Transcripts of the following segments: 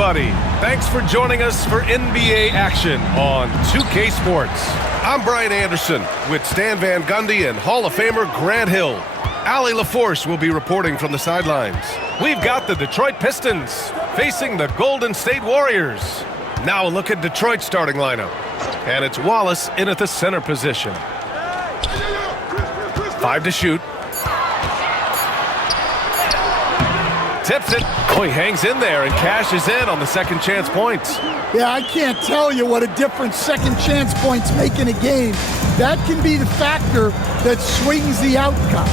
everybody. Thanks for joining us for NBA action on 2K Sports. I'm Brian Anderson with Stan Van Gundy and Hall of Famer Grant Hill. Allie LaForce will be reporting from the sidelines. We've got the Detroit Pistons facing the Golden State Warriors. Now a look at Detroit's starting lineup. And it's Wallace in at the center position. 5 to shoot. Tips it. Oh, he hangs in there and cashes in on the second chance points. Yeah, I can't tell you what a difference second chance points make in a game. That can be the factor that swings the outcome.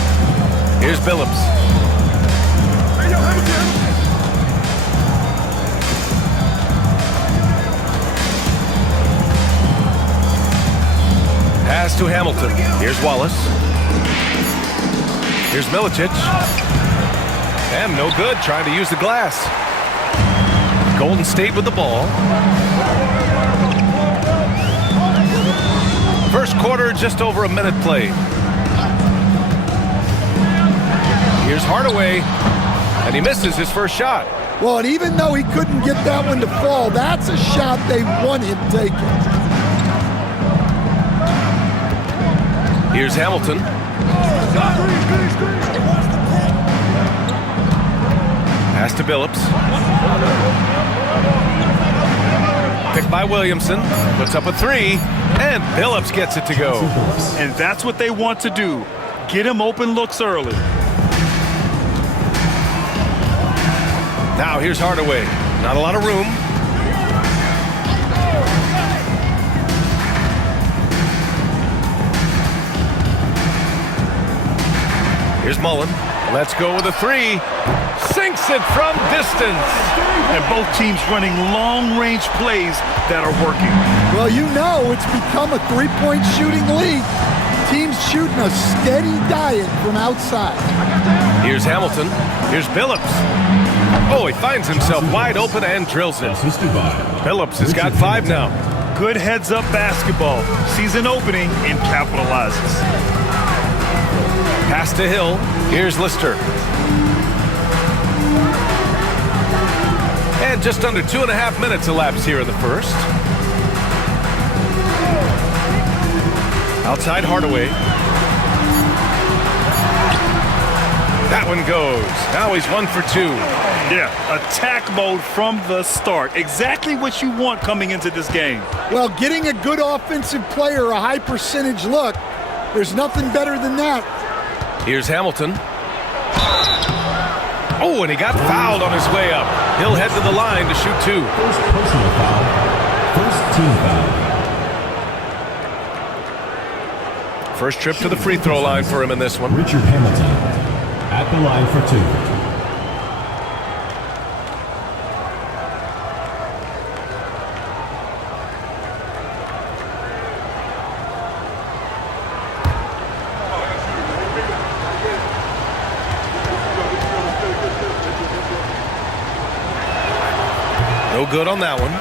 Here's Billups. Pass to Hamilton. Here's Wallace. Here's Milicic. And no good, trying to use the glass. Golden State with the ball. First quarter, just over a minute played. Here's Hardaway, and he misses his first shot. Well, and even though he couldn't get that one to fall, that's a shot they want him taking. Here's Hamilton. Pass to Billups. Picked by Williamson. Puts up a 3. And Billups gets it to go. And that's what they want to do. Get him open looks early. Now here's Hardaway. Not a lot of room. Here's Mullen. Let's go with a 3. Sinks it from distance. And both teams running long-range plays that are working. Well, you know it's become a three-point shooting league. Teams shooting a steady diet from outside. Here's Hamilton. Here's Billups. Oh, he finds himself wide open and drills it. Billups has got 5 now. Good heads-up basketball. Sees an opening and capitalizes. Pass to Hill. Here's Lister. And just under 2.5 minutes elapsed here in the first. Outside Hardaway. That one goes. Now he's 1 for 2. Yeah, attack mode from the start. Exactly what you want coming into this game. Well, getting a good offensive player a high percentage look, there's nothing better than that. Here's Hamilton. Oh, and he got fouled on his way up. He'll head to the line to shoot 2. First personal foul. First team foul. First trip to the free throw line for him in this one. Richard Hamilton at the line for 2. No good on that one.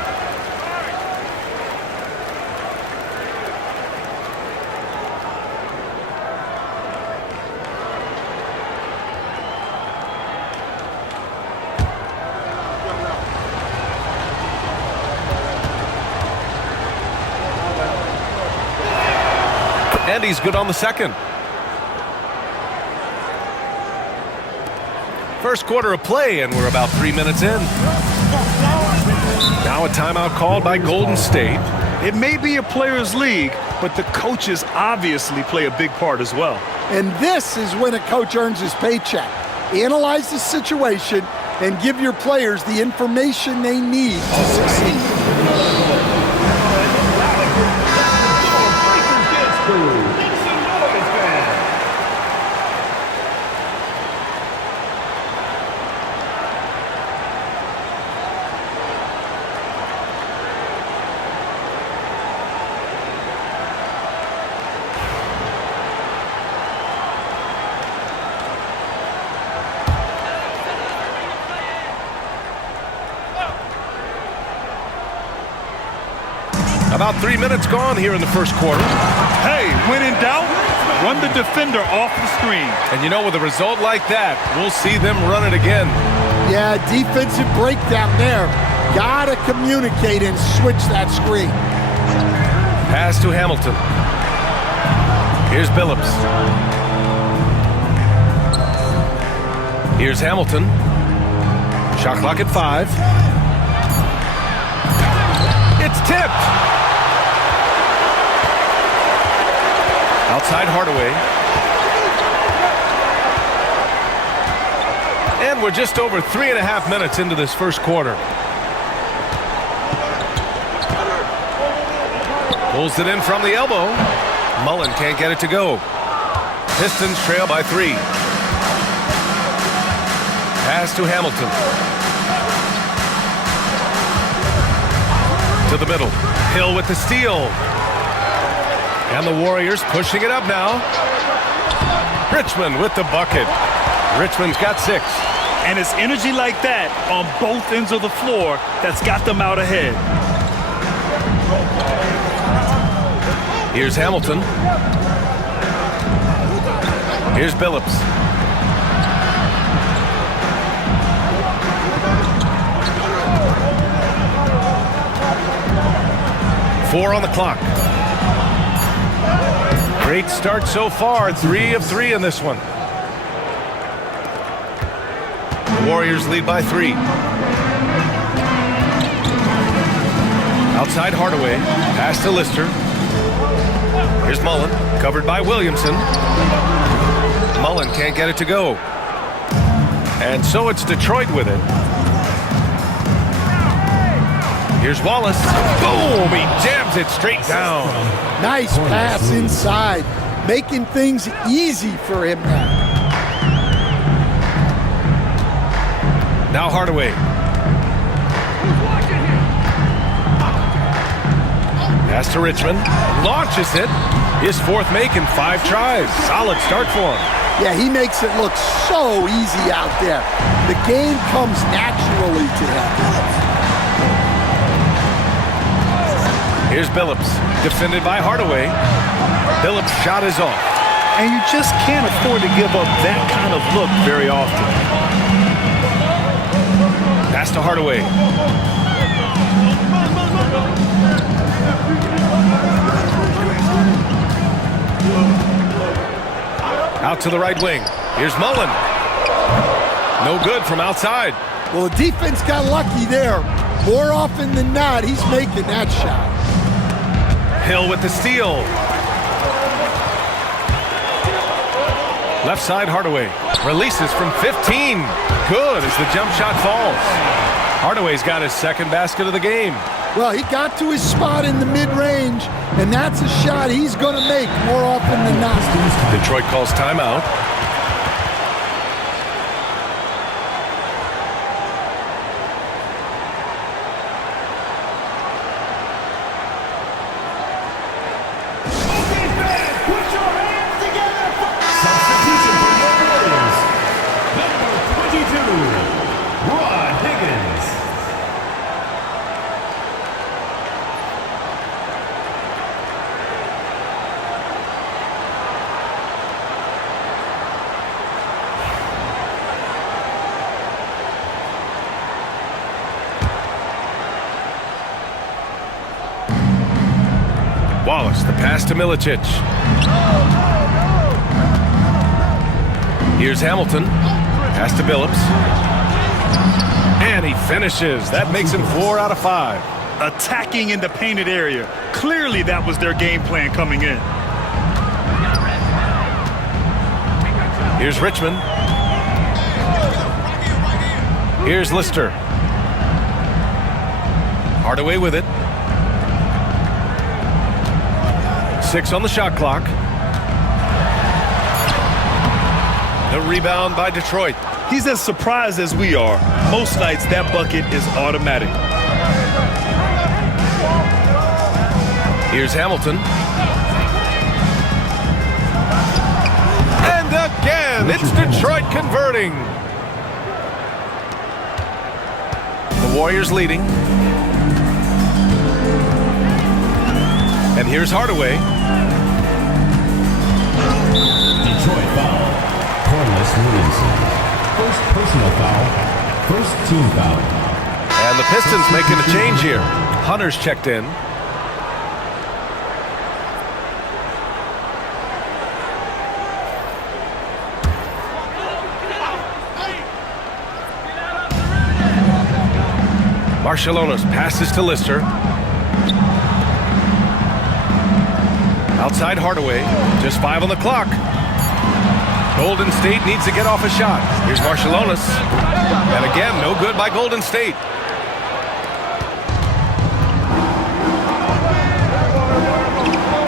And he's good on the second. First quarter of play, and we're about 3 minutes in. Now a timeout called by Golden State. It may be a players' league, but the coaches obviously play a big part as well. And this is when a coach earns his paycheck. Analyze the situation and give your players the information they need to succeed. About 3 minutes gone here in the first quarter. Hey, when in doubt, run the defender off the screen. And you know, with a result like that, we'll see them run it again. Yeah, defensive breakdown there. Gotta communicate and switch that screen. Pass to Hamilton. Here's Billups. Here's Hamilton. Shot clock at 5. It's tipped. Outside Hardaway. And we're just over 3.5 minutes into this first quarter. Pulls it in from the elbow. Mullen can't get it to go. Pistons trail by 3. Pass to Hamilton. To the middle. Hill with the steal. And the Warriors pushing it up now. Richmond with the bucket. Richmond's got 6. And it's energy like that on both ends of the floor that's got them out ahead. Here's Hamilton. Here's Billups. Four on the clock. Great start so far. 3 of 3 in this one. The Warriors lead by 3. Outside Hardaway. Pass to Lister. Here's Mullen, covered by Williamson. Mullen can't get it to go. And so it's Detroit with it. Here's Wallace. Boom! He jams it straight down. Nice pass inside, making things easy for him now. Now Hardaway. Pass to Richmond. Launches it. His 4th make in 5 tries. Solid start for him. Yeah, he makes it look so easy out there. The game comes naturally to him. Here's Billups, defended by Hardaway. Billups' shot is off. And you just can't afford to give up that kind of look very often. Pass to Hardaway. Out to the right wing. Here's Mullen. No good from outside. Well, the defense got lucky there. More often than not, he's making that shot. Hill with the steal. Left side Hardaway. Releases from 15. Good as the jump shot falls. Hardaway's got his 2nd basket of the game. Well, he got to his spot in the mid-range, and that's a shot he's going to make more often than not. Detroit calls timeout. Wallace, the pass to Milicic. Here's Hamilton. Pass to Billups. And he finishes. That makes him 4 out of 5. Attacking in the painted area. Clearly that was their game plan coming in. Here's Richmond. Here's Lister. Hardaway with it. 6 on the shot clock. The rebound by Detroit. He's as surprised as we are. Most nights that bucket is automatic. Here's Hamilton. And again, it's Detroit converting. The Warriors leading. And here's Hardaway. Detroit foul. Corliss Williamson. First personal foul. First team foul. And the Pistons making a change here. Hunter's checked in. Barcelona's passes to Lister. Outside Hardaway. Just 5 on the clock. Golden State needs to get off a shot. Here's Barcelona's. And again, no good by Golden State.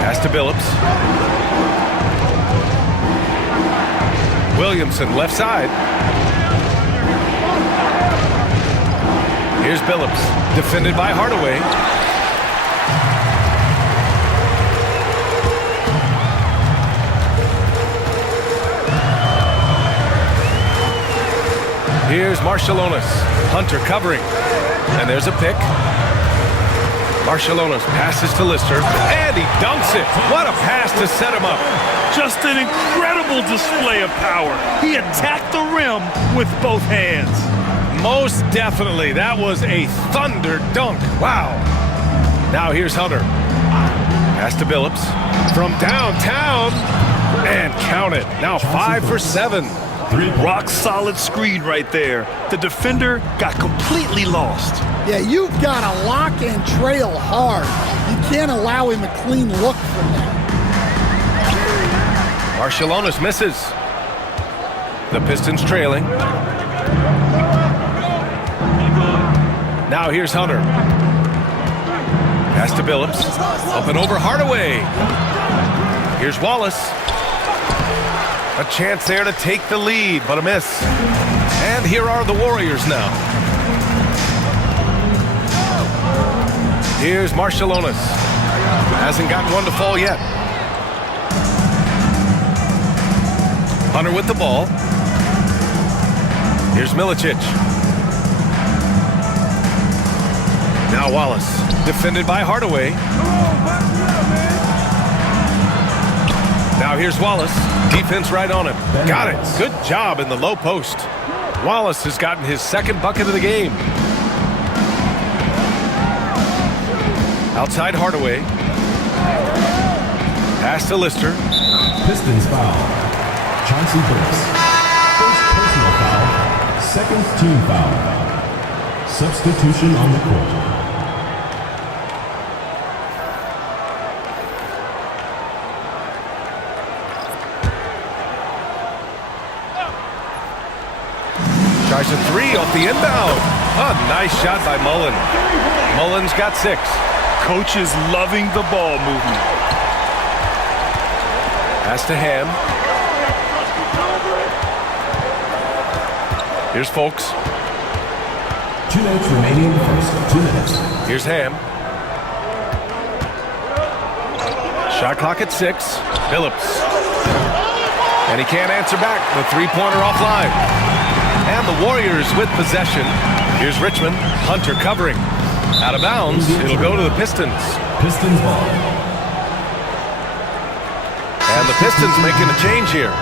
Pass to Billups. Williamson, left side. Here's Billups, defended by Hardaway. Here's Barcelona's. Hunter covering. And there's a pick. Barcelona's passes to Lister. And he dunks it. What a pass to set him up. Just an incredible display of power. He attacked the rim with both hands. Most definitely. That was a thunder dunk. Wow. Now here's Hunter. Pass to Billups. From downtown. And count it. Now 5 for 7. Rock solid screen right there. The defender got completely lost. Yeah, you've got to lock and trail hard. You can't allow him a clean look from there. Barcelona's misses. The Pistons trailing. Now here's Hunter. Pass to Billups. Up and over Hardaway. Here's Wallace. A chance there to take the lead, but a miss. And here are the Warriors now. Here's Barcelona's. Hasn't gotten one to fall yet. Hunter with the ball. Here's Milicic. Now Wallace, defended by Hardaway. Now here's Wallace. Defense right on him. Got it. Good job in the low post. Wallace has gotten his second bucket of the game. Outside Hardaway. Pass to Lister. Pistons foul. Chauncey Billups. First personal foul. Second team foul. Substitution on the court. Tries a three off the inbound. A nice shot by Mullen. Mullen's got 6. Coach is loving the ball movement. Pass to Ham. Here's Folks. 2 minutes remaining in the first. 2 minutes. Here's Ham. Shot clock at 6. Billups. And he can't answer back. The three-pointer offline. And the Warriors with possession. Here's Richmond. Hunter covering. Out of bounds. It'll go to the Pistons. Pistons ball. And the Pistons making a change here.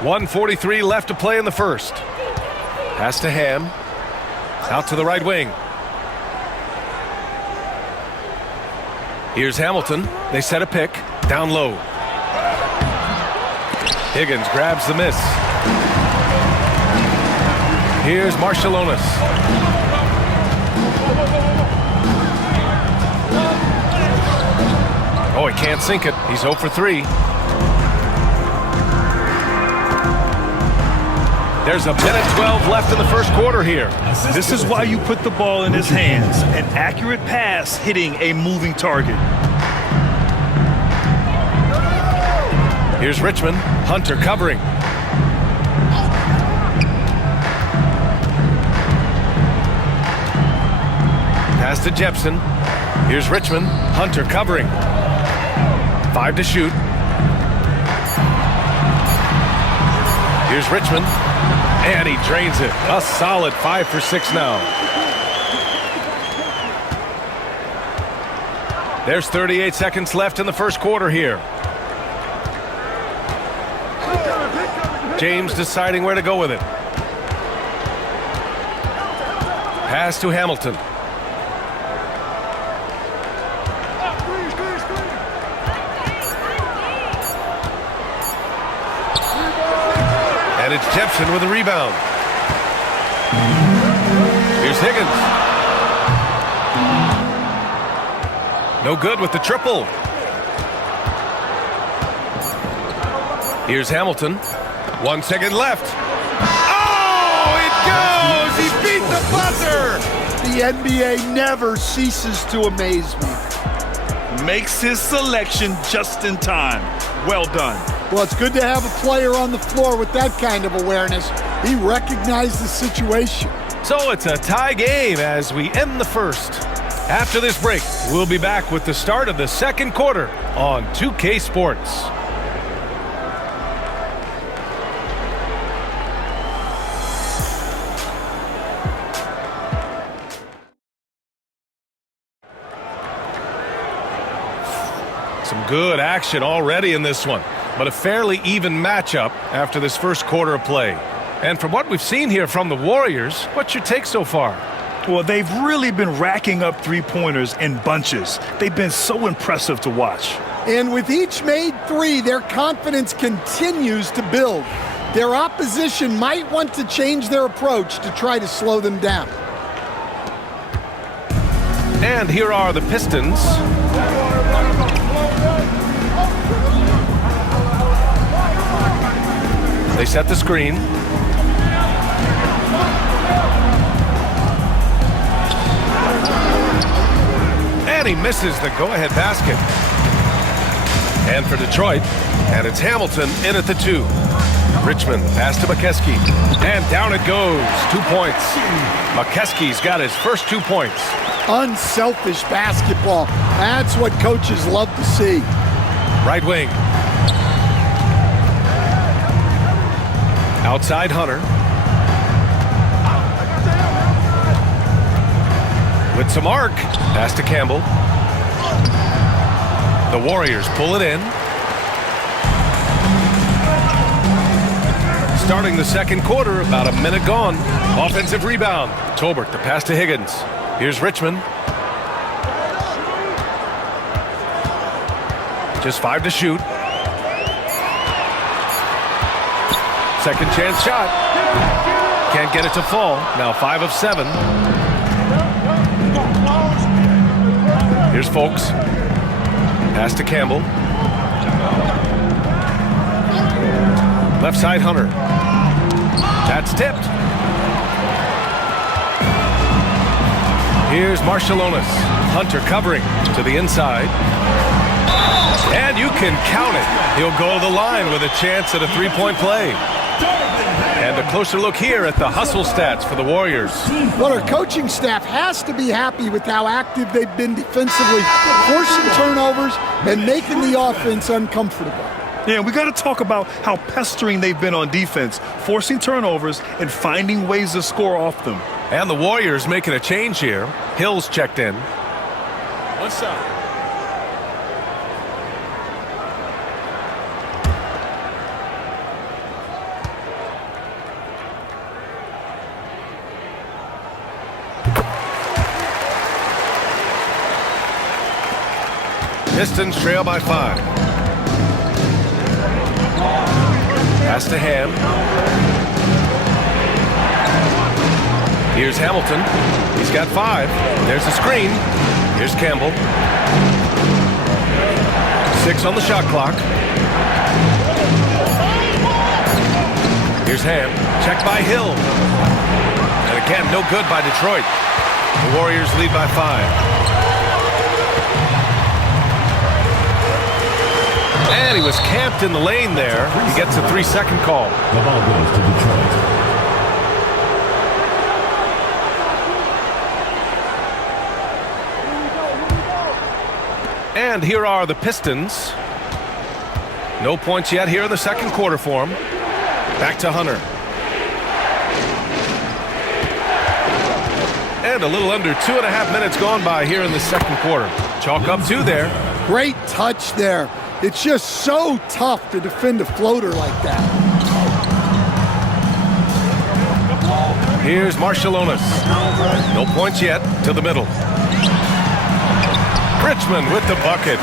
.143 left to play in the first. Pass to Ham. Out to the right wing. Here's Hamilton. They set a pick. Down low. Higgins grabs the miss. Here's Barcelona's. Oh, he can't sink it. He's 0 for 3. There's a minute 12 left in the first quarter here. This is why you put the ball in his hands. An accurate pass hitting a moving target. Here's Richmond. Hunter covering. Pass to Jepson. Here's Richmond. Hunter covering. 5 to shoot. Here's Richmond. And he drains it. A solid 5 for 6 now. There's 38 seconds left in the first quarter here. James deciding where to go with it. Pass to Hamilton. And it's Jepson with a rebound. Here's Higgins. No good with the triple. Here's Hamilton. 1 second left. Oh, it goes! He beat the buzzer! The NBA never ceases to amaze me. Makes his selection just in time. Well done. Well, it's good to have a player on the floor with that kind of awareness. He recognized the situation. So it's a tie game as we end the first. After this break, we'll be back with the start of the second quarter on 2K Sports. Some good action already in this one, but a fairly even matchup after this first quarter of play. And from what we've seen here from the Warriors, what's your take so far? Well, they've really been racking up three-pointers in bunches. They've been so impressive to watch. And with each made three, their confidence continues to build. Their opposition might want to change their approach to try to slow them down. And here are the Pistons. They set the screen. And he misses the go-ahead basket. And for Detroit, and it's Hamilton in at the 2. Richmond pass to McKeskey. And down it goes. 2 points. McKeskey's got his first 2 points. Unselfish basketball. That's what coaches love to see. Right wing. Outside Hunter. With some arc. Pass to Campbell. The Warriors pull it in. Starting the second quarter, about a minute gone. Offensive rebound. Tolbert, the pass to Higgins. Here's Richmond. Just 5 to shoot. Second chance shot. Can't get it to fall. Now 5 of 7. Here's Folks. Pass to Campbell. Left side Hunter. That's tipped. Here's Marshallonis. Hunter covering to the inside. And you can count it. He'll go to the line with a chance at a three-point play. And a closer look here at the hustle stats for the Warriors. Well, our coaching staff has to be happy with how active they've been defensively, forcing turnovers and making the offense uncomfortable. Yeah, we got to talk about how pestering they've been on defense, forcing turnovers and finding ways to score off them. And the Warriors making a change here. Hill's checked in. What's up? Pistons trail by 5. Pass to Ham. Here's Hamilton. He's got 5. There's a screen. Here's Campbell. 6 on the shot clock. Here's Ham. Checked by Hill. And again, no good by Detroit. The Warriors lead by 5. And he was camped in the lane there. He gets a 3-second call. The ball goes to Detroit. And here are the Pistons. No points yet here in the second quarter for them. Back to Hunter. And a little under 2.5 minutes gone by here in the second quarter. Chalk up 2 there. Great touch there. It's just so tough to defend a floater like that. Here's Marciulionis. No points yet. To the middle. Richmond with the bucket.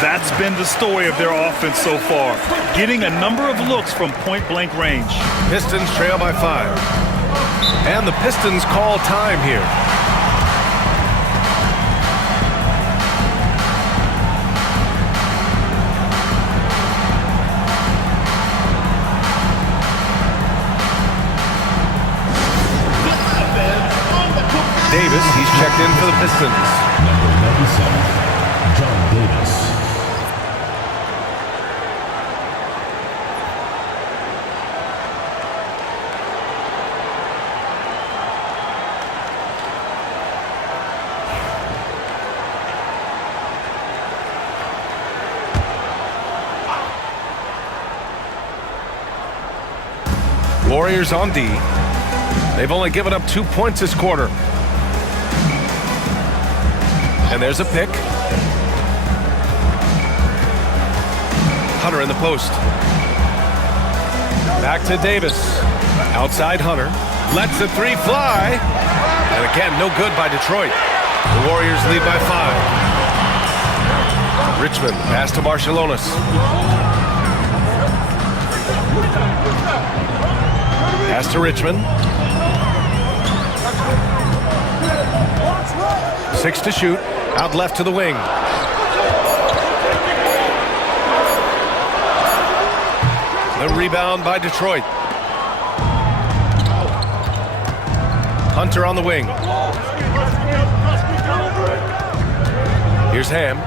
That's been the story of their offense so far, getting a number of looks from point-blank range. Pistons trail by 5. And the Pistons call time here. Davis, he's checked in for the Pistons. Number 97, John Davis. Warriors on D. They've only given up 2 points this quarter. And there's a pick. Hunter in the post. Back to Davis. Outside Hunter. Lets the 3 fly. And again, no good by Detroit. The Warriors lead by 5. Richmond, pass to Marciulionis. Pass to Richmond. 6 to shoot. Out left to the wing. The rebound by Detroit. Hunter on the wing. Here's Ham.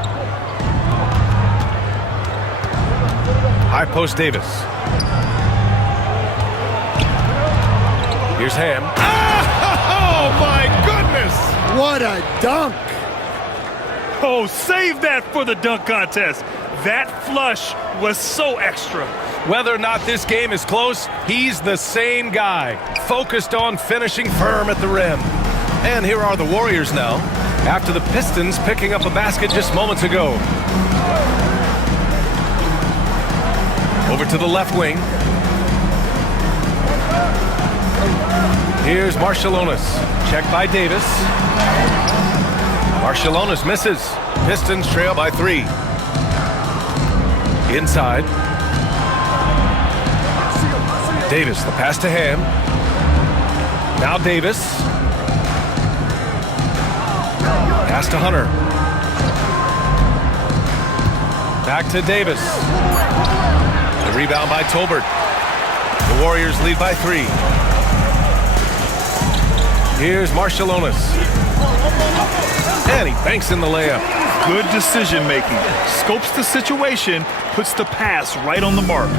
High post Davis. Here's Ham. Oh my goodness! What a dunk! Oh, save that for the dunk contest. That flush was so extra. Whether or not this game is close, he's the same guy, focused on finishing firm at the rim. And here are the Warriors now, after the Pistons picking up a basket just moments ago. Over to the left wing. Here's Marciulionis. Check by Davis. Marciulionis misses. Pistons trail by 3. Inside. Davis, the pass to Ham. Now Davis. Pass to Hunter. Back to Davis. The rebound by Tolbert. The Warriors lead by 3. Here's Marciulionis. And he banks in the layup. Good decision making. Scopes the situation, puts the pass right on the mark.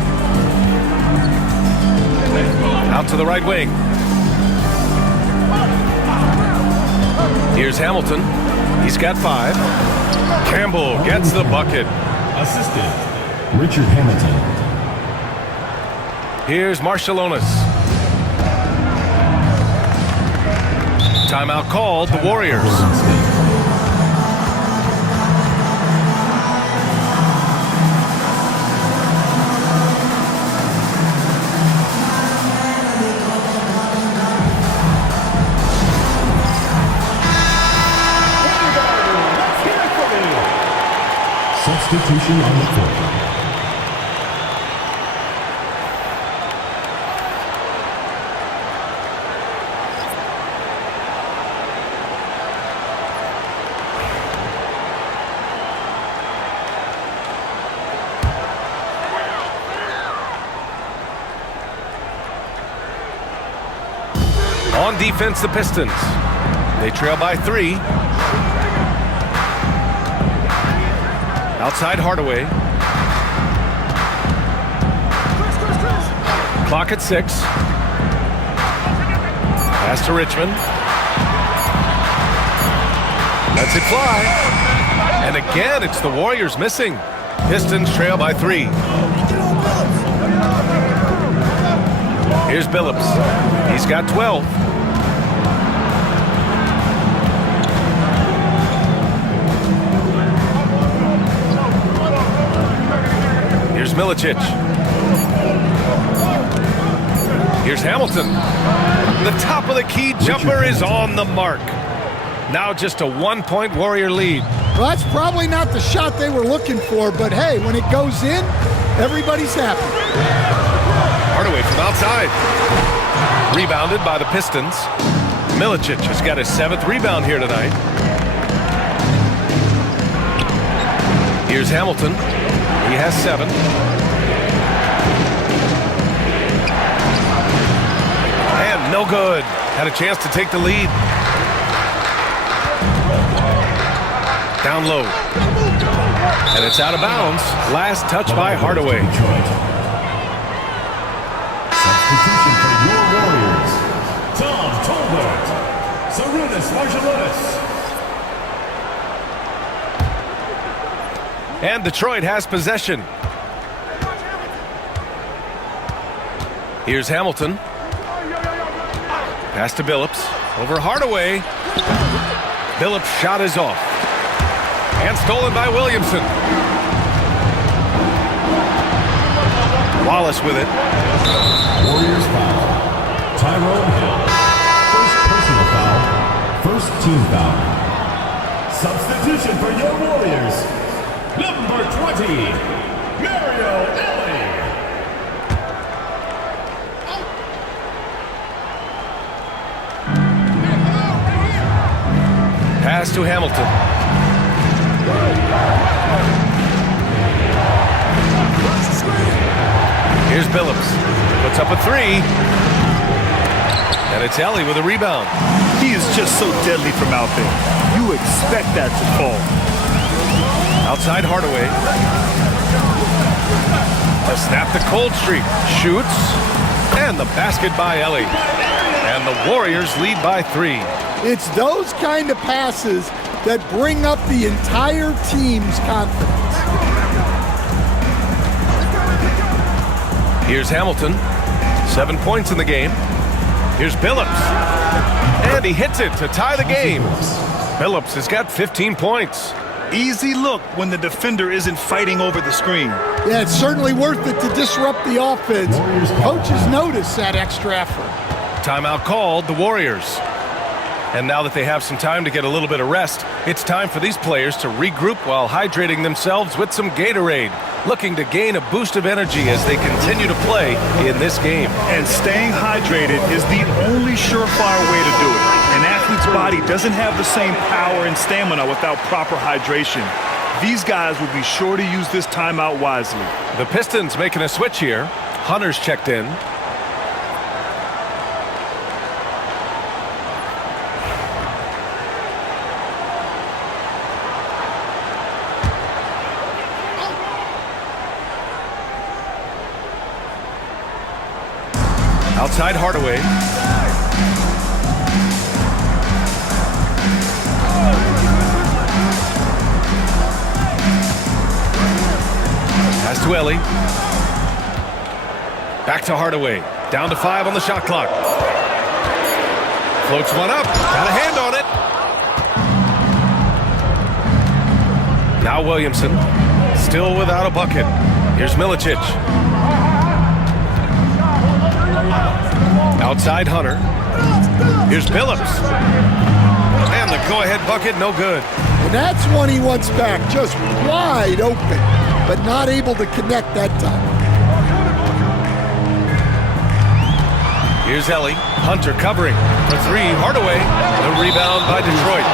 Out to the right wing. Here's Hamilton. He's got 5. Campbell gets the bucket. Assistant, Richard Hamilton. Here's Marciulionis. Timeout called, the Warriors. Substitution on the court. On defense, the Pistons. They trail by 3. Outside Hardaway. Clock at 6. Pass to Richmond. Lets it fly. And again, it's the Warriors missing. Pistons trail by 3. Here's Billups. He's got 12. Here's Milicic. Here's Hamilton. The top of the key jumper is on the mark. Now just a 1-point Warrior lead. Well, that's probably not the shot they were looking for, but hey, when it goes in, everybody's happy. Hardaway from outside. Rebounded by the Pistons. Milicic has got his 7th rebound here tonight. Here's Hamilton. He has 7. And no good. Had a chance to take the lead. Down low. And it's out of bounds. Last touch by Hardaway. Substitution for your Warriors. Tom Tolbert. Sarunas Marjanonis. And Detroit has possession. Here's Hamilton. Pass to Billups. Over Hardaway. Billups' shot is off. And stolen by Williamson. Wallace with it. Warriors foul. Tyrone Hill. First personal foul. First team foul. Substitution for your Warriors. Number 20, Mario Ellie. Pass to Hamilton. Here's Billups. Puts up a 3. And it's Ellie with a rebound. He is just so deadly from out there. You expect that to fall. Outside Hardaway. To snap the cold streak. Shoots. And the basket by Ellie. And the Warriors lead by 3. It's those kind of passes that bring up the entire team's confidence. Here's Hamilton. 7 points in the game. Here's Billups. And he hits it to tie the game. Billups has got 15 points. Easy look when the defender isn't fighting over the screen. Yeah, it's certainly worth it to disrupt the offense. Coaches notice that extra effort. Timeout called, the Warriors. And now that they have some time to get a little bit of rest, it's time for these players to regroup while hydrating themselves with some Gatorade, looking to gain a boost of energy as they continue to play in this game. And staying hydrated is the only surefire way to do it. An athlete's body doesn't have the same power and stamina without proper hydration. These guys will be sure to use this timeout wisely. The Pistons making a switch here. Hunter's checked in. Outside Hardaway. Pass to Ellie. Back to Hardaway. Down to 5 on the shot clock. Floats one up. Got a hand on it. Now Williamson. Still without a bucket. Here's Milicic. Outside Hunter. Here's Billups. And the go-ahead bucket, no good. And that's one he wants back, just wide open, but not able to connect that time. Here's Ellie. Hunter covering for 3. Hardaway. The rebound by Detroit.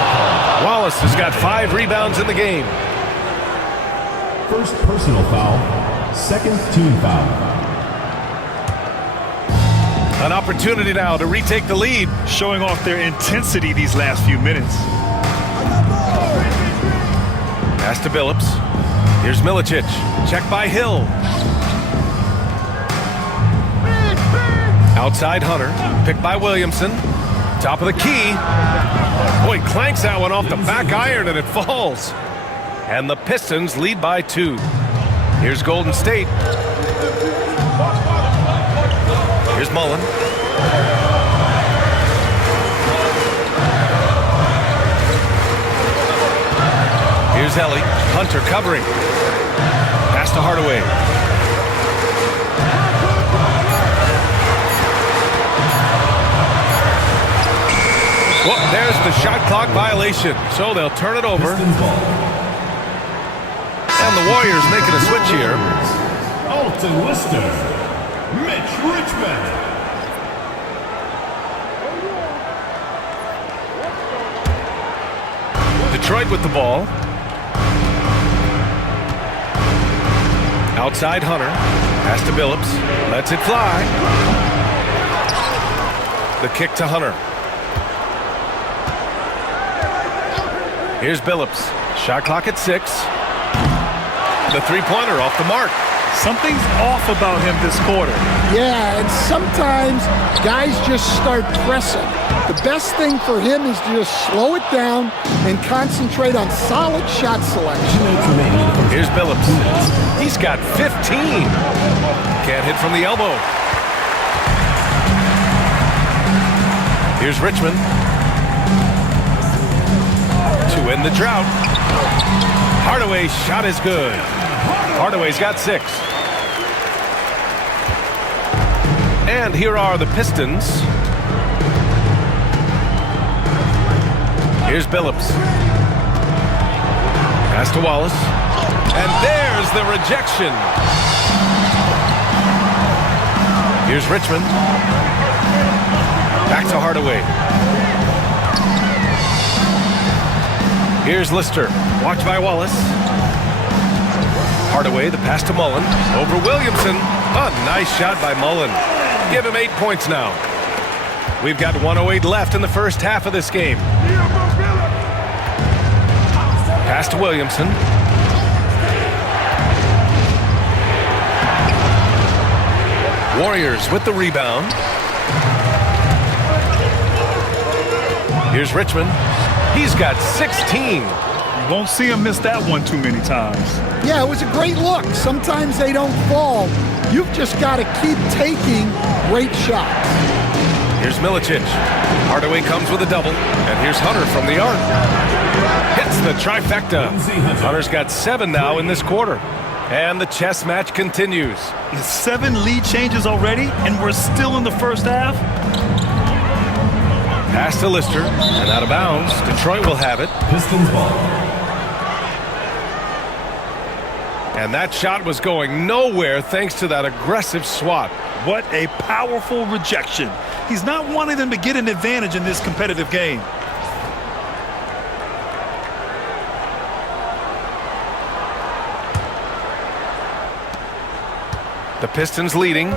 Wallace has got 5 rebounds in the game. First personal foul. Second team foul. An opportunity now to retake the lead. Showing off their intensity these last few minutes. Pass to Billups. Here's Milicic. Check by Hill. Outside Hunter. Picked by Williamson. Top of the key. Boy, clanks that one off the back iron and it falls. And the Pistons lead by 2. Here's Golden State. Here's Mullen. Here's Ellie. Hunter covering. Pass to Hardaway. There's the shot clock violation, so they'll turn it over. Pistons ball. And the Warriors making a switch here. Alton Lister. Mitch Richmond. Detroit with the ball. Outside Hunter. Pass to Billups. Lets it fly. The kick to Hunter. Here's Billups. Shot clock at 6. The three-pointer off the mark. Something's off about him this quarter. Yeah, and sometimes guys just start pressing. The best thing for him is to just slow it down and concentrate on solid shot selection. Here's Billups. He's got 15. Can't hit from the elbow. Here's Richmond. To end the drought. Hardaway's shot is good. Hardaway's got 6. And here are the Pistons. Here's Billups. Pass to Wallace. And there's the rejection. Here's Richmond. Back to Hardaway. Here's Lister. Watched by Wallace. Hardaway, the pass to Mullen. Over Williamson. A nice shot by Mullen. Give him 8 points now. We've got 1:08 left in the first half of this game. Pass to Williamson. Warriors with the rebound. Here's Richmond. He's got 16. You won't see him miss that one too many times. Yeah, it was a great look. Sometimes they don't fall. You've just got to keep taking great shots. Here's Milicic. Hardaway comes with a double. And here's Hunter from the arc. Hits the trifecta. Hunter's got 7 now in this quarter. And the chess match continues. 7 lead changes already, and we're still in the first half. Pass to Lister. And out of bounds. Detroit will have it. Pistons ball. And that shot was going nowhere thanks to that aggressive swat. What a powerful rejection. He's not wanting them to get an advantage in this competitive game. The Pistons leading.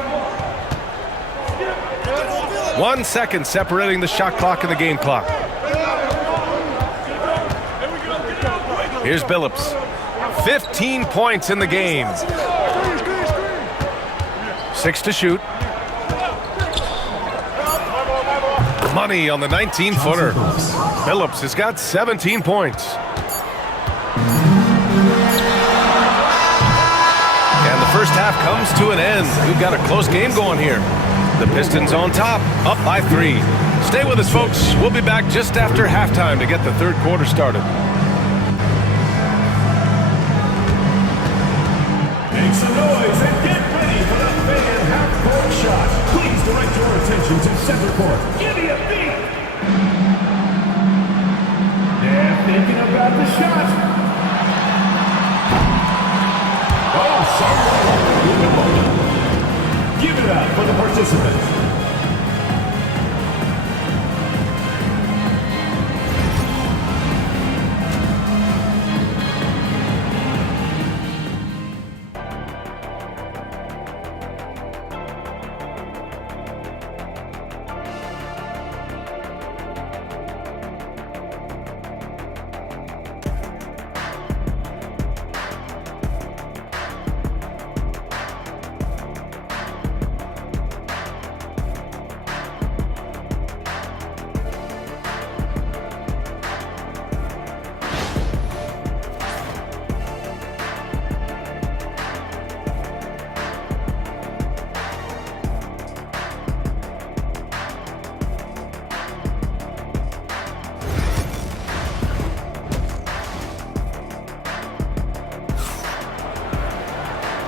1 second separating the shot clock and the game clock. Here's Billups. 15 points in the game. 6 to shoot. Money on the 19-footer. Billups has got 17 points. And the first half comes to an end. We've got a close game going here. The Pistons on top, up by 3. Stay with us, folks. We'll be back just after halftime to get the third quarter started. Make some noise and get ready for the fan half-court shot. Please direct your attention to center court. Give me a beat. They're thinking about the shot. Oh, sorry. Give it up for the participants.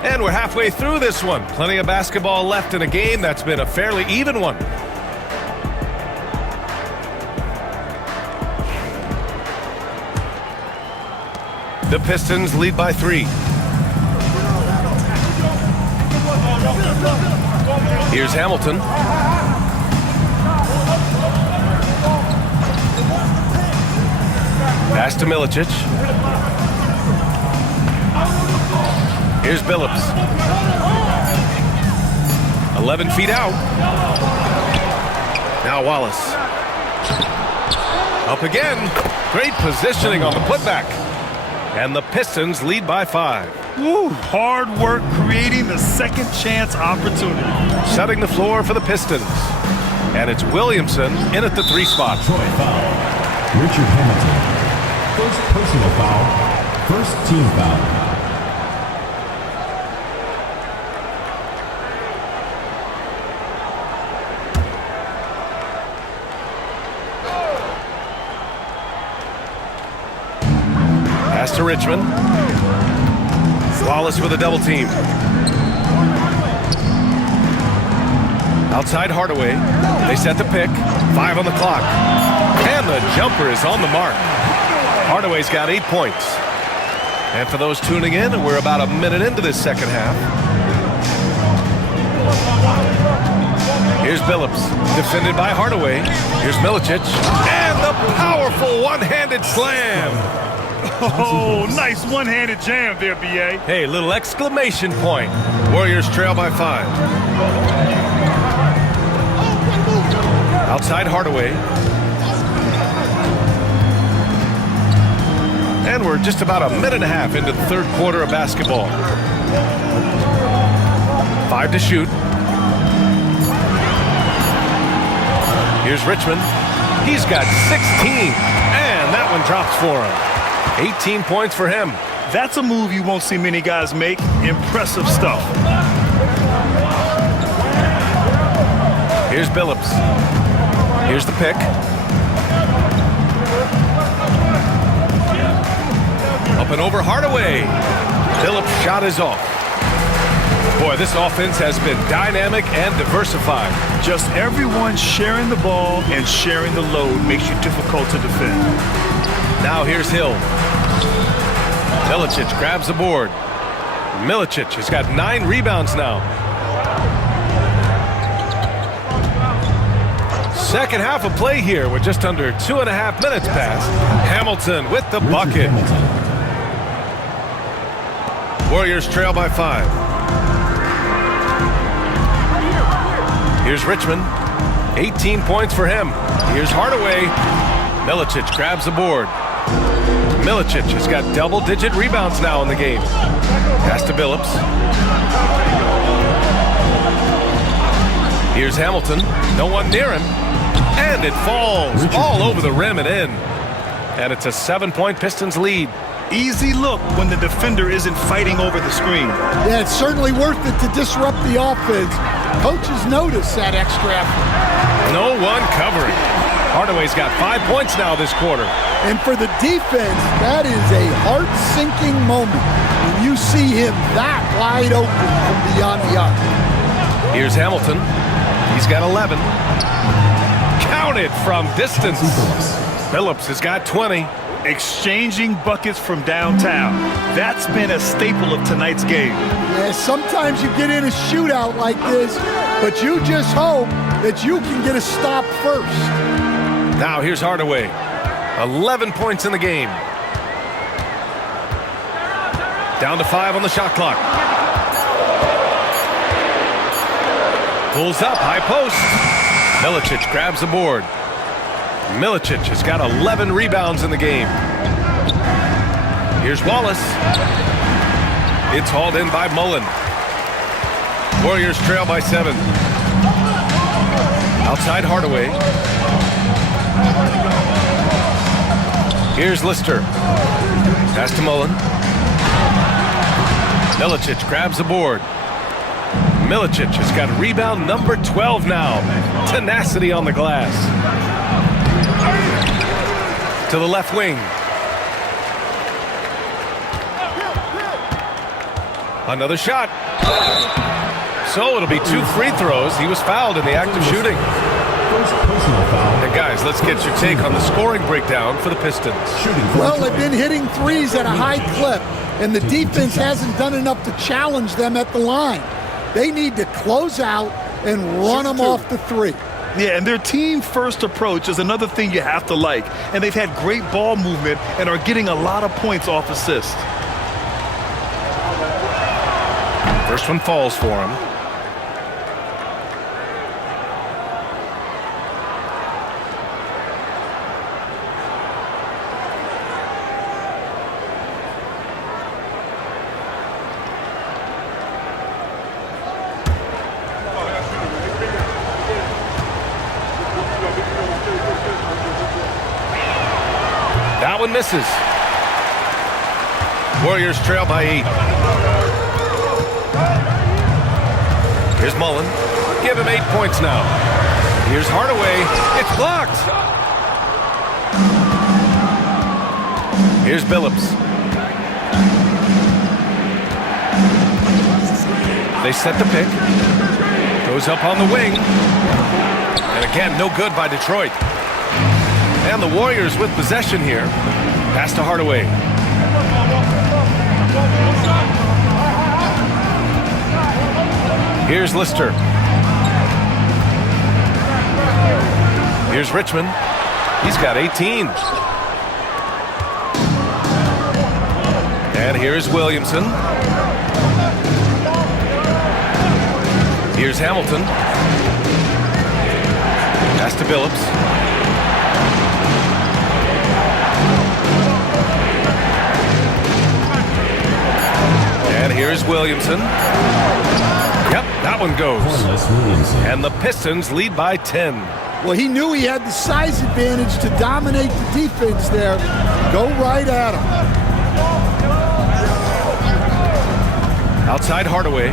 And we're halfway through this one. Plenty of basketball left in a game that's been a fairly even one. The Pistons lead by 3. Here's Hamilton. Pass to Milicic. Here's Billups. 11 feet out. Now Wallace. Up again. Great positioning on the putback. And the Pistons lead by 5. Woo, hard work creating the second chance opportunity. Setting the floor for the Pistons. And it's Williamson in at the 3 spot. Troy foul. Richard Hamilton. First personal foul. First team foul. Pass to Richmond. Wallace with a double team. Outside Hardaway. They set the pick. 5 on the clock. And the jumper is on the mark. Hardaway's got 8 points. And for those tuning in, we're about a minute into this second half. Here's Billups, defended by Hardaway. Here's Milicic. And the powerful one-handed slam. Oh, nice one-handed jam there, B.A. Hey, little exclamation point. Warriors trail by 5. Outside Hardaway. And we're just about a minute and a half into the third quarter of basketball. 5 to shoot. Here's Richmond. He's got 16. And that one drops for him. 18 points for him. That's a move you won't see many guys make. Impressive stuff. Here's Billups. Here's the pick. Up and over Hardaway. Billups' shot is off. Boy, this offense has been dynamic and diversified. Just everyone sharing the ball and sharing the load makes you difficult to defend. Now here's Hill. Milicic grabs the board. Milicic has got 9 rebounds now. Second half of play here with just under 2.5 minutes passed. Hamilton with the bucket. Warriors trail by 5. Here's Richmond. 18 points for him. Here's Hardaway. Milicic grabs the board. Milicic has got double-digit rebounds now in the game. Pass to Billups. Here's Hamilton. No one near him. And it falls all over the rim and in. And it's a 7-point Pistons lead. Easy look when the defender isn't fighting over the screen. Yeah, it's certainly worth it to disrupt the offense. Coaches notice that extra effort. No one covering. Hardaway's got 5 points now this quarter. And for the defense, that is a heart-sinking moment when you see him that wide open from beyond the arc. Here's Hamilton. He's got 11. Counted from distance. Billups has got 20. Exchanging buckets from downtown. That's been a staple of tonight's game. Yeah, sometimes you get in a shootout like this, but you just hope that you can get a stop first. Now here's Hardaway. 11 points in the game. Down to 5 on the shot clock. Pulls up, high post. Milicic grabs the board. Milicic has got 11 rebounds in the game. Here's Wallace. It's hauled in by Mullen. Warriors trail by 7. Outside Hardaway. Here's Lister. Pass to Mullen. Milicic grabs the board. Milicic has got rebound number 12 now. Tenacity on the glass. To the left wing. Another shot. So it'll be 2 free throws. He was fouled in the act of shooting. First personal foul. And guys, let's get your take on the scoring breakdown for the Pistons. Well, they've been hitting threes at a high clip, and the defense hasn't done enough to challenge them at the line. They need to close out and run them off the three. Yeah, and their team-first approach is another thing you have to like. And they've had great ball movement and are getting a lot of points off assists. First one falls for him. That one misses. Warriors trail by 8. Here's Mullen. Give him 8 points now. Here's Hardaway. It's blocked. Here's Billups. They set the pick. Goes up on the wing. And again, no good by Detroit. And the Warriors with possession here. Pass to Hardaway. Here's Lister. Here's Richmond. He's got 18. And here's Williamson. Here's Hamilton. Pass to Billups. And here's Williamson. Yep, that one goes. And the Pistons lead by 10. Well, he knew he had the size advantage to dominate the defense there. Go right at him. Outside Hardaway.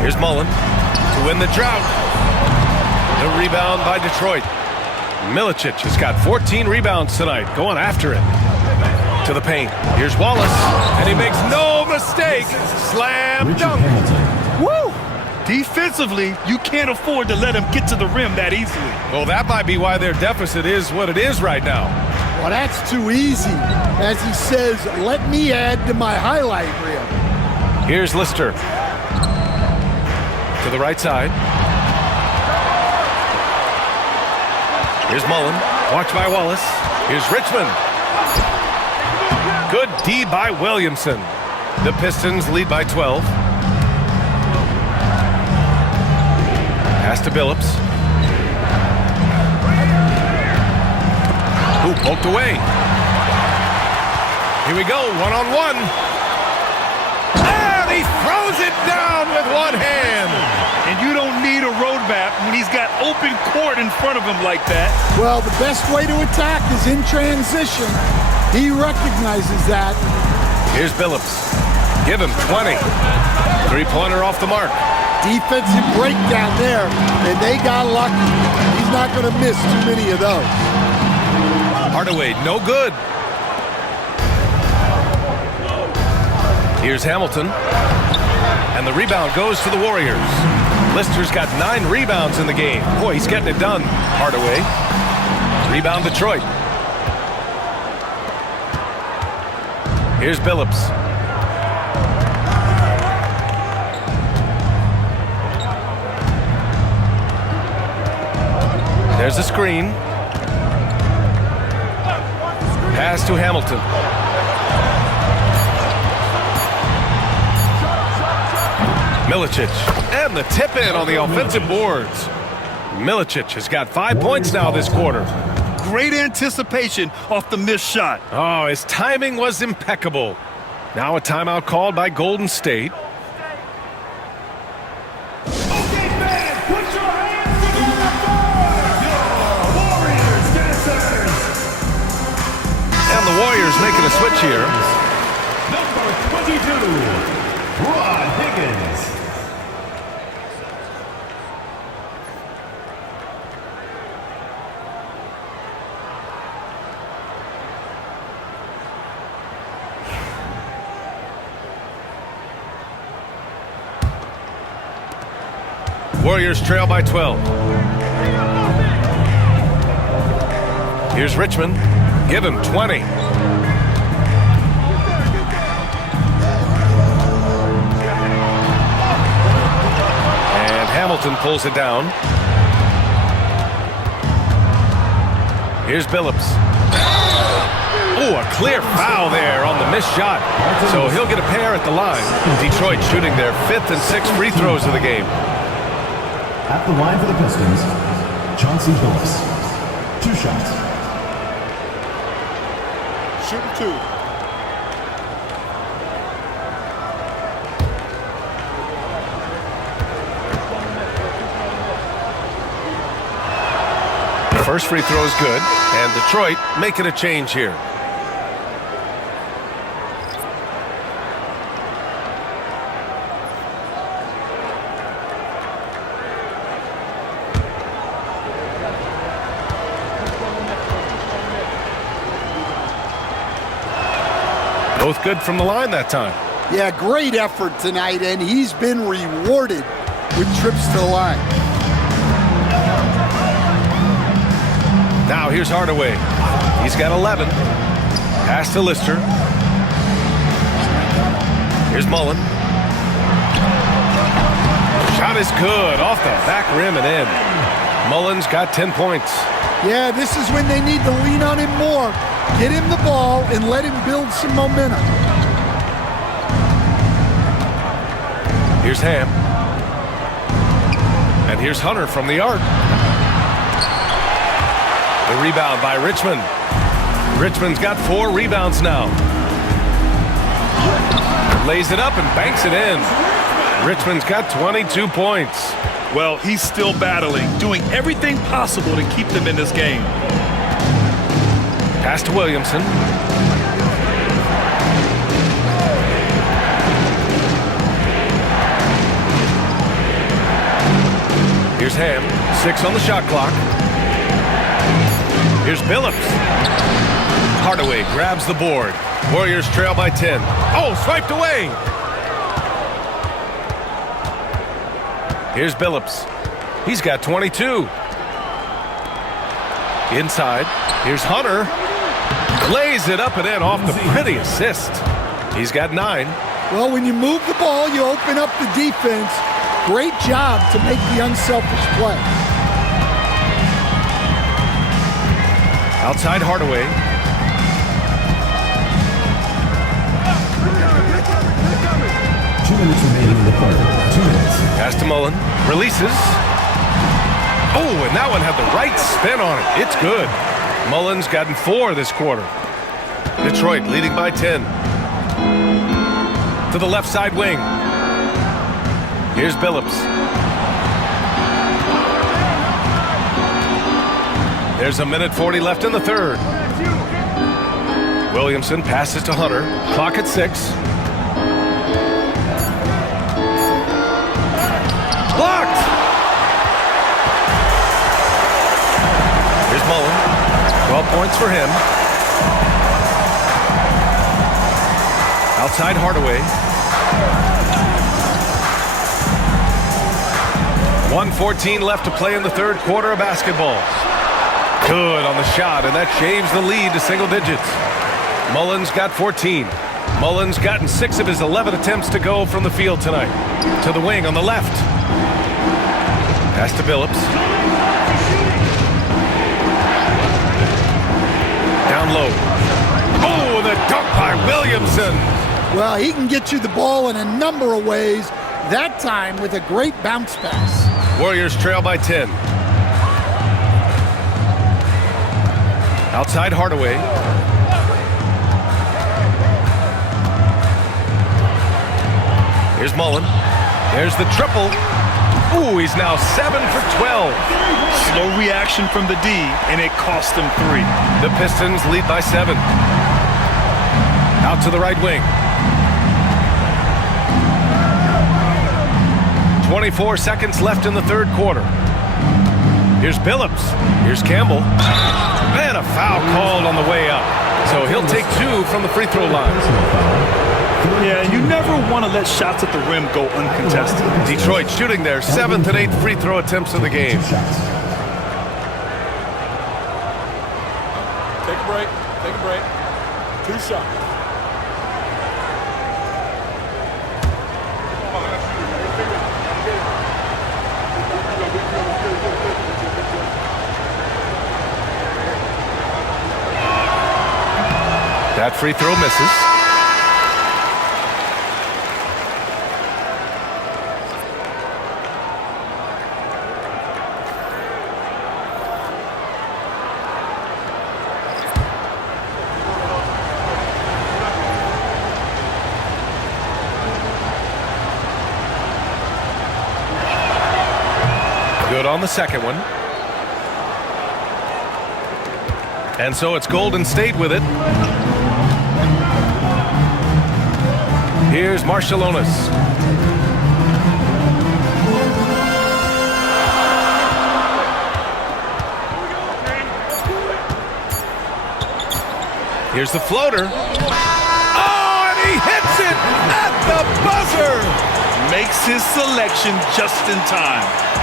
Here's Mullen to win the drought. The rebound by Detroit. Milicic has got 14 rebounds tonight, going after it. To the paint. Here's Wallace, and he makes no mistake. Slam dunk. Woo! Defensively, you can't afford to let him get to the rim that easily. Well, that might be why their deficit is what it is right now. Well, that's too easy. As he says, let me add to my highlight reel. Here's Lister. To the right side. Here's Mullen. Watched by Wallace. Here's Richmond. Good D by Williamson. The Pistons lead by 12. Pass to Billups. Ooh, poked away. Here we go, one-on-one. And he throws it down with one hand. And you don't need a roadmap when he's got open court in front of him like that. Well, the best way to attack is in transition. He recognizes that. Here's Billups. Give him 20. Three-pointer off the mark. Defensive breakdown there, and they got lucky. He's not going to miss too many of those. Hardaway, no good. Here's Hamilton. And the rebound goes to the Warriors. Lister's got 9 rebounds in the game. Boy, he's getting it done. Hardaway. Rebound Detroit. Here's Billups. There's a screen. Pass to Hamilton. Milicic. And the tip in on the offensive boards. Milicic has got 5 points now this quarter. Great anticipation off the missed shot. Oh, his timing was impeccable. Now a timeout called by Golden State. Okay, fans, put your hands together for your Warriors dancers. And the Warriors making a switch here. Number 22, Rod Higgins. Warriors trail by 12. Here's Richmond. Give him 20. And Hamilton pulls it down. Here's Billups. Oh, a clear foul there on the missed shot. So he'll get a pair at the line. Detroit shooting their 5th and 6th free throws of the game. At the line for the Pistons, Chauncey Billups. 2 shots. Shooting 2. First free throw is good, and Detroit making a change here. Both good from the line that time. Yeah, great effort tonight, and he's been rewarded with trips to the line. Now here's Hardaway. He's got 11. Pass to Lister. Here's Mullen. Shot is good. Off the back rim and in. Mullen's got 10 points. Yeah, this is when they need to lean on him more. Get him the ball and let him build some momentum. Here's Ham. And here's Hunter from the arc. The rebound by Richmond. Richmond's got 4 rebounds now. Lays it up and banks it in. Richmond's got 22 points. Well, he's still battling, doing everything possible to keep them in this game. Pass to Williamson. Here's Ham. 6 on the shot clock. Here's Billups. Hardaway grabs the board. Warriors trail by 10. Oh, swiped away. Here's Billups. He's got 22. Inside. Here's Hunter. Lays it up and in off the pretty assist. He's got 9. Well, when you move the ball, you open up the defense. Great job to make the unselfish play. Outside Hardaway. Two minutes remaining in the third. 2 minutes. Pass to Mullen. Releases. Oh, and that one had the right spin on it. It's good. Mullen's gotten 4 this quarter. Detroit leading by 10. To the left side wing. Here's Billups. There's a minute 40 left in the third. Williamson passes to Hunter. Clock at 6. Blocked! Here's Mullen. 12 points for him. Outside Hardaway. 1:14 left to play in the third quarter of basketball. Good on the shot, and that shaves the lead to single digits. Mullen's got 14. Mullen's gotten 6 of his 11 attempts to go from the field tonight. To the wing on the left. Pass to Billups. Down low. Oh, the dunk by Williamson. Well, he can get you the ball in a number of ways, that time with a great bounce pass. Warriors trail by 10. Outside Hardaway. Here's Mullen. There's the triple. Ooh, he's now 7 for 12. Slow reaction from the D, and it cost them 3. The Pistons lead by 7. Out to the right wing. 24 seconds left in the third quarter. Here's Billups. Here's Campbell. And a foul called on the way up. So he'll take 2 from the free throw line. Yeah, and you never want to let shots at the rim go uncontested. Detroit shooting their 7th and 8th free throw attempts of the game. Take a break. Take a break. 2 shots. That free throw misses. Good on the second one. And so it's Golden State with it. Here's Marshallonis. Here's the floater. Oh, and he hits it at the buzzer. Makes his selection just in time.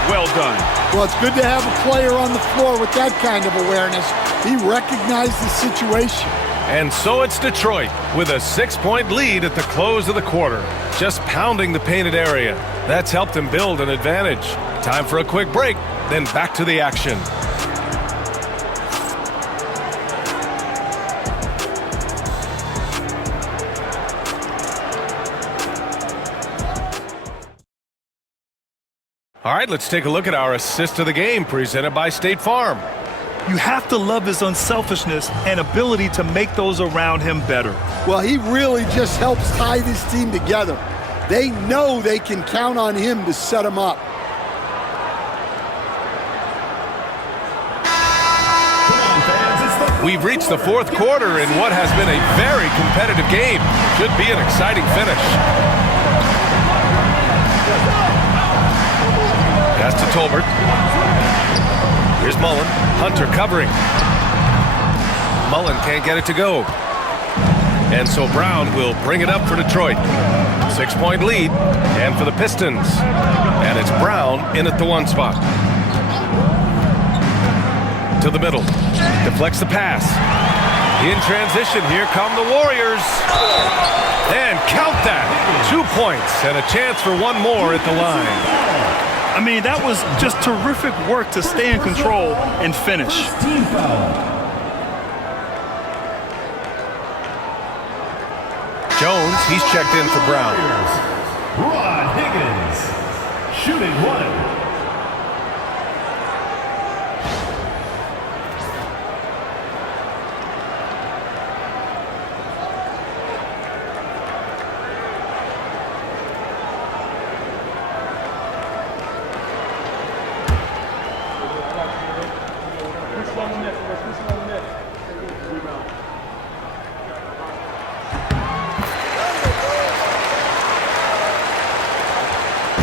Well done. Well, it's good to have a player on the floor with that kind of awareness. He recognized the situation. And so it's Detroit with a 6-point lead at the close of the quarter. Just pounding the painted area. That's helped them build an advantage. Time for a quick break, then back to the action. All right, let's take a look at our assist of the game presented by State Farm. You have to love his unselfishness and ability to make those around him better. Well, he really just helps tie this team together. They know they can count on him to set them up. We've reached the 4th quarter in what has been a very competitive game. Should be an exciting finish. Pass to Tolbert. Here's Mullen. Hunter covering. Mullen can't get it to go. And so Brown will bring it up for Detroit. 6-point lead. And for the Pistons. And it's Brown in at the 1 spot. To the middle. Deflects the pass. In transition, here come the Warriors. And count that. 2 points and a chance for one more at the line. I mean, that was just terrific work to stay in control and finish. Jones, he's checked in for Brown. Rod Higgins, shooting 1.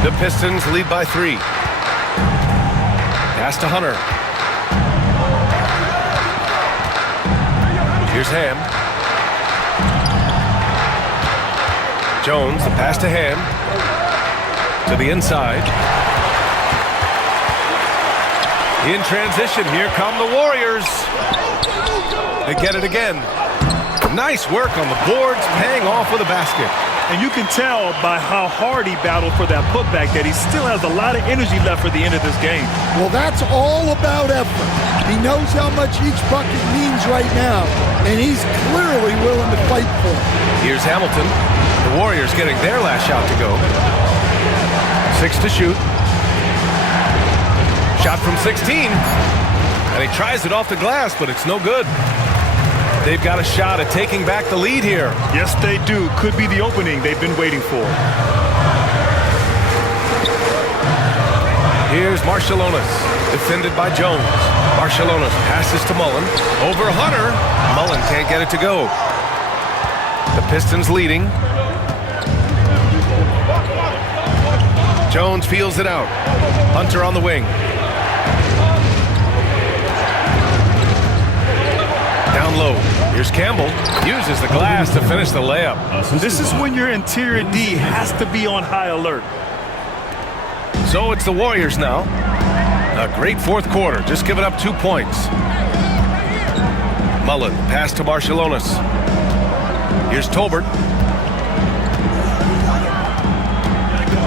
The Pistons lead by 3. Pass to Hunter. Here's Ham. Jones, the pass to Ham. To the inside. In transition, here come the Warriors. They get it again. Nice work on the boards, paying off with a basket. And you can tell by how hard he battled for that putback that he still has a lot of energy left for the end of this game. Well, that's all about effort. He knows how much each bucket means right now, and he's clearly willing to fight for it. Here's Hamilton. The Warriors getting their last shot to go. 6 to shoot. Shot from 16. And he tries it off the glass, but it's no good. They've got a shot at taking back the lead here. Yes, they do. Could be the opening they've been waiting for. Here's Marshallonis, defended by Jones. Marshallonis passes to Mullen. Over Hunter. Mullen can't get it to go. The Pistons leading. Jones feels it out. Hunter on the wing. Down low. Here's Campbell. Uses the glass to finish the layup. This is when your interior D has to be on high alert. So it's the Warriors now. A great fourth quarter. Just giving up 2 points. Mullen, pass to Marciulionis. Here's Tolbert.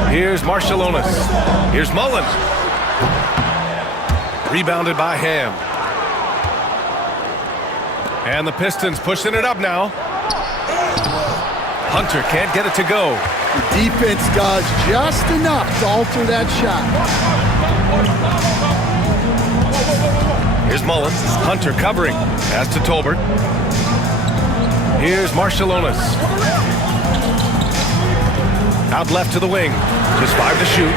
Here's Marciulionis. Here's Mullen. Rebounded by Ham. And the Pistons pushing it up now. Hunter can't get it to go. The defense does just enough to alter that shot. Here's Mullen. Hunter covering. Pass to Tolbert. Here's Marciulionis. Out left to the wing. Just 5 to shoot.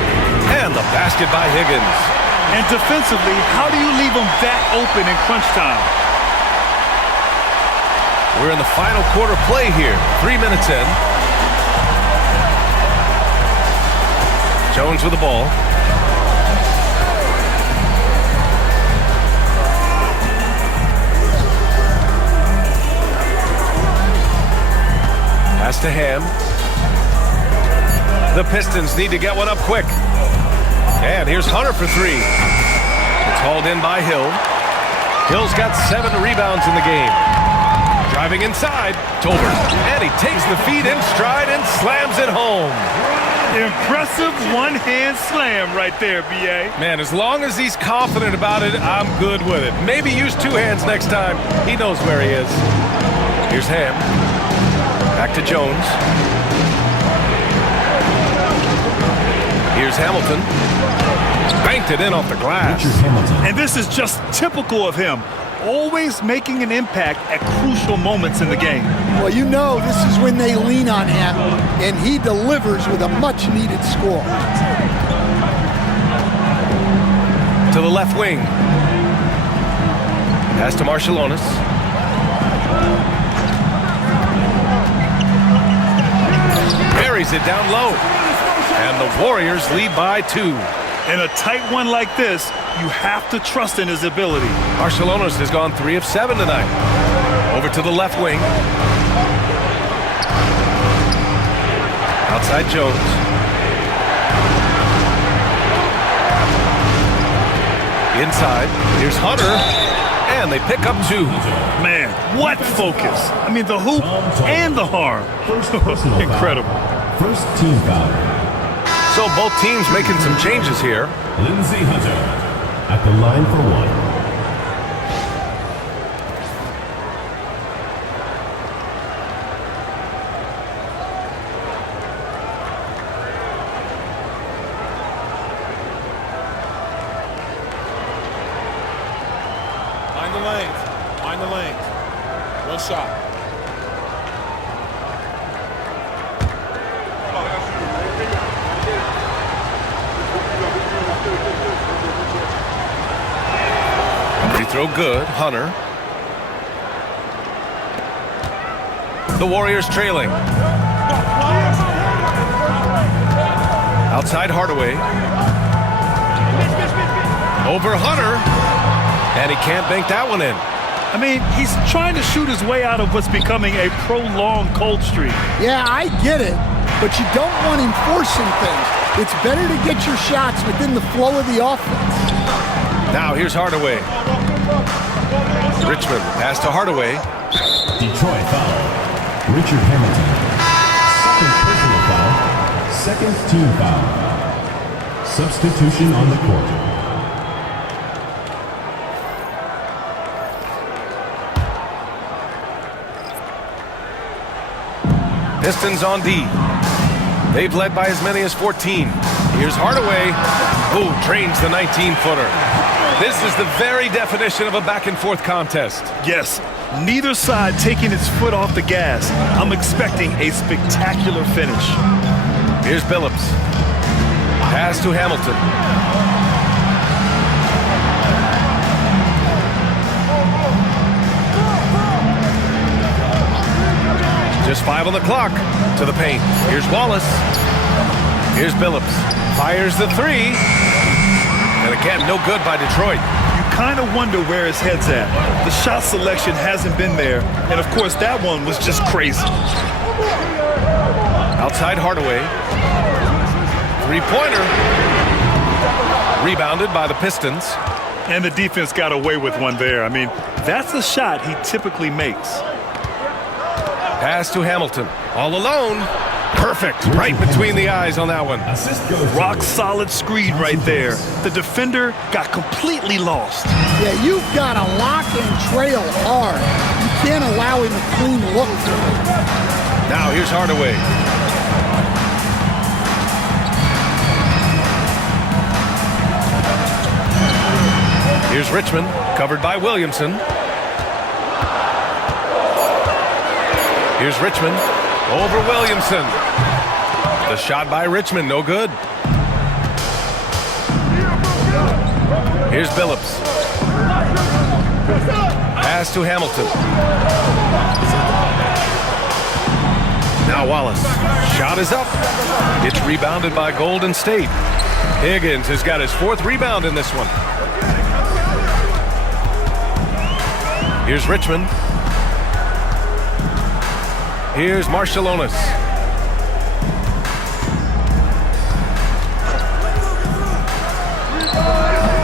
And the basket by Higgins. And defensively, how do you leave them that open in crunch time? We're in the final quarter play here. 3 minutes in. Jones with the ball. Pass to Ham. The Pistons need to get one up quick. And here's Hunter for 3. It's hauled in by Hill. Hill's got 7 rebounds in the game. Driving inside, Tolbert. And he takes the feed in stride and slams it home. Impressive one-hand slam right there, B.A. Man, as long as he's confident about it, I'm good with it. Maybe use 2 hands next time. He knows where he is. Here's Ham. Back to Jones. Here's Hamilton. Banked it in off the glass. And this is just typical of him. Always making an impact at crucial moments in the game. Well, you know this is when they lean on him, and he delivers with a much-needed score. To the left wing. Pass to Marciulionis. Buries it down low. And the Warriors lead by 2. In a tight one like this, you have to trust in his ability. Marciulionis has gone 3 of 7 tonight. Over to the left wing. Outside Jones. Inside. Here's Hunter. And they pick up 2. Man, what focus. I mean, the hoop and the harm. Incredible. First team foul. So both teams making some changes here. Lindsey Hunter at the line for 1. Mind the lanes. Mind the lanes. One shot. Free throw good. Hunter. The Warriors trailing. Outside Hardaway. Over Hunter. And he can't bank that one in. I mean, he's trying to shoot his way out of what's becoming a prolonged cold streak. Yeah, I get it, but you don't want him forcing things. It's better to get your shots within the flow of the offense. Now here's Hardaway. Richmond pass to Hardaway. Detroit foul. Richard Hamilton. Second personal foul. Second team foul. Substitution on the court. Pistons on D. They've led by as many as 14. Here's Hardaway, who drains the 19-footer. This is the very definition of a back-and-forth contest. Yes, neither side taking its foot off the gas. I'm expecting a spectacular finish. Here's Billups. Pass to Hamilton. Just 5 on the clock. To the paint. Here's Wallace. Here's Billups. Fires the 3. And again, no good by Detroit. You kind of wonder where his head's at. The shot selection hasn't been there, and of course that one was just crazy. Outside Hardaway. Three-pointer. Rebounded by the Pistons. And the defense got away with one there. I mean, that's a shot he typically makes. Pass to Hamilton. All alone. Perfect. Right between the eyes on that one. Rock solid screen right there. The defender got completely lost. Yeah, you've got to lock and trail hard. You can't allow him a clean look through it. Now here's Hardaway. Here's Richmond, covered by Williamson. Here's Richmond, over Williamson. The shot by Richmond, no good. Here's Billups. Pass to Hamilton. Now Wallace. Shot is up. It's rebounded by Golden State. Higgins has got his 4th rebound in this one. Here's Richmond. Here's Marshallonis.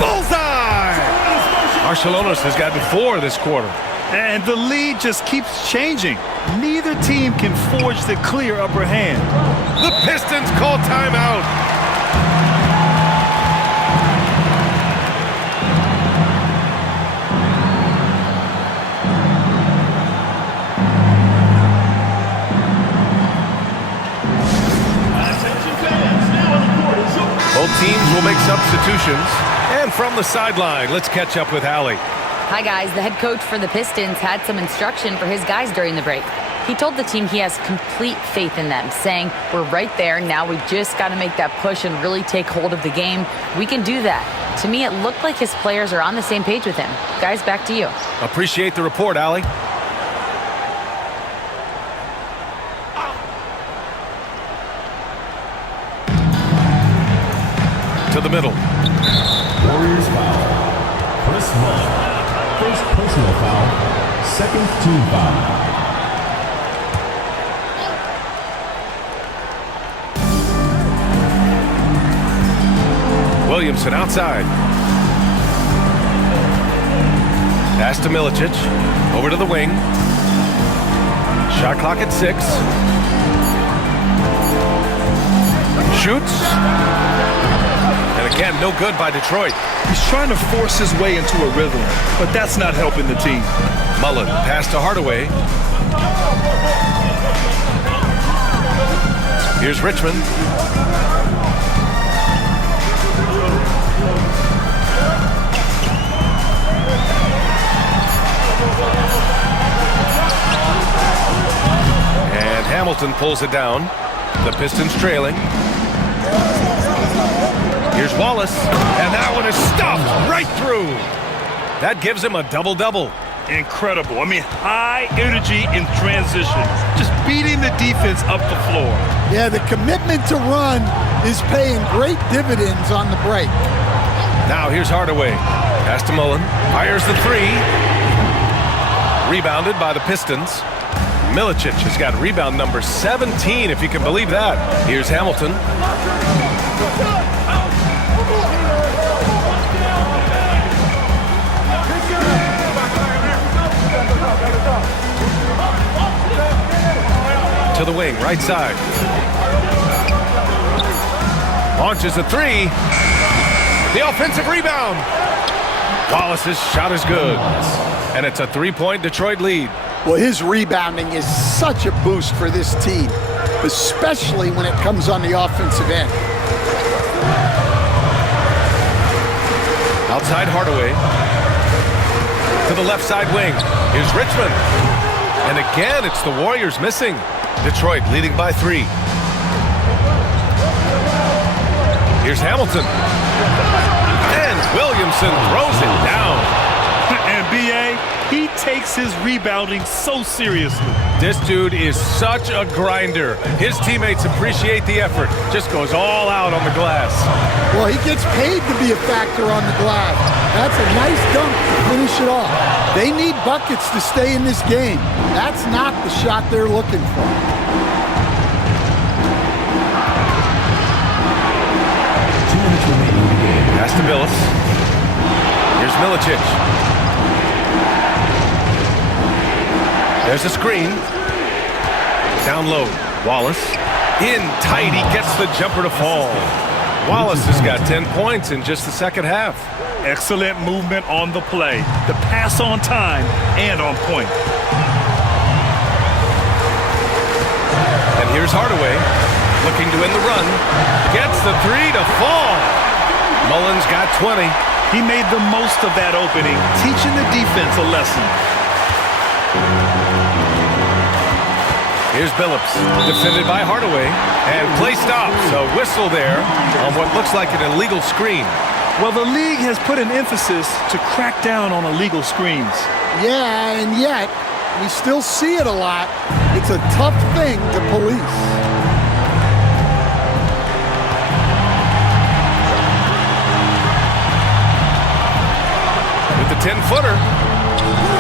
Bullseye! Marshallonis has gotten 4 this quarter. And the lead just keeps changing. Neither team can forge the clear upper hand. The Pistons call timeout. Both teams will make substitutions. And from the sideline, let's catch up with Allie. Hi, guys. The head coach for the Pistons had some instruction for his guys during the break. He told the team he has complete faith in them, saying, we're right there. Now we just got to make that push and really take hold of the game. We can do that. To me, it looked like his players are on the same page with him. Guys, back to you. Appreciate the report, Allie. To the middle. Warriors foul. Chris Mullin. First personal foul. Second team foul. Williamson outside. Pass to Milicic. Over to the wing. Shot clock at 6. Shoots. And again, no good by Detroit. He's trying to force his way into a rhythm, but that's not helping the team. Mullen, pass to Hardaway. Here's Richmond. And Hamilton pulls it down. The Pistons trailing. Here's Wallace, and that one is stuffed right through. That gives him a double-double. Incredible. I mean, high energy in transition. Just beating the defense up the floor. Yeah, the commitment to run is paying great dividends on the break. Now here's Hardaway. Pass to Mullen. Fires the 3. Rebounded by the Pistons. Milicic has got rebound number 17, if you can believe that. Here's Hamilton. To the wing, right side. Launches a 3. The offensive rebound. Wallace's shot is good. And it's a 3-point Detroit lead. Well, his rebounding is such a boost for this team, especially when it comes on the offensive end. Outside Hardaway. To the left side wing. Here's Richmond. And again, it's the Warriors missing. Detroit leading by 3. Here's Hamilton. And Williamson throws it down. And B.A., He takes his rebounding so seriously. This dude is such a grinder. His teammates appreciate the effort. Just goes all out on the glass. Well, he gets paid to be a factor on the glass. That's a nice dunk to finish it off. They need buckets to stay in this game. That's not the shot they're looking for. Pass to Billups. Here's Milicic. There's a screen. Down low. Wallace. In tight. He gets the jumper to fall. Wallace has got 10 points in just the second half. Excellent movement on the play. The pass on time and on point. And here's Hardaway. Looking to win the run. Gets the three to fall. Mullins got 20. He made the most of that opening, teaching the defense a lesson. Here's Billups, defended by Hardaway, and play stops. A whistle there on what looks like an illegal screen. Well, the league has put an emphasis to crack down on illegal screens. Yeah, and yet, we still see it a lot. It's a tough thing to police. With the 10-footer,